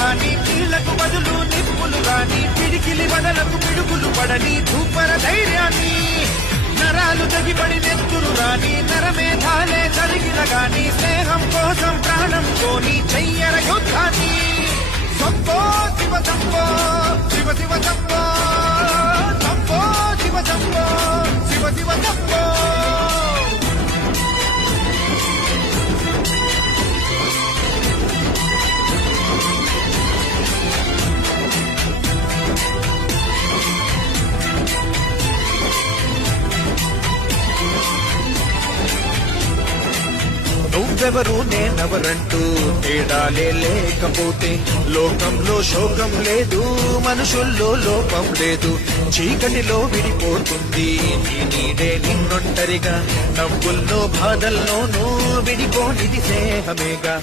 గాని నీళ్లకు బదులు నిప్పులు గాని పిడికిలి వదలకు పిడుగులు పడని ధూపర ధైర్యాన్ని నరాలు తెగిపడి నెత్తురు రాని నరమేధాలే జరిగిన గాని స్నేహం కోసం ప్రాణం కోని చెయ్యర యుద్ధాన్ని సంపో శివ సంపో శివ శివ సంపో సంపో శివ సంపో శివ శివ సంపో నువ్వెవరు నేనెవరంటూ తేడాలే లేకపోతే లోకంలో శోకం లేదు మనుషుల్లో లోపం లేదు చీకటిలో విడిపోతుంది నీ నీడే నిన్నొంటరిగా నవ్వుల్లో బాధల్లోనూ విడిపోనిది స్నేహమేగా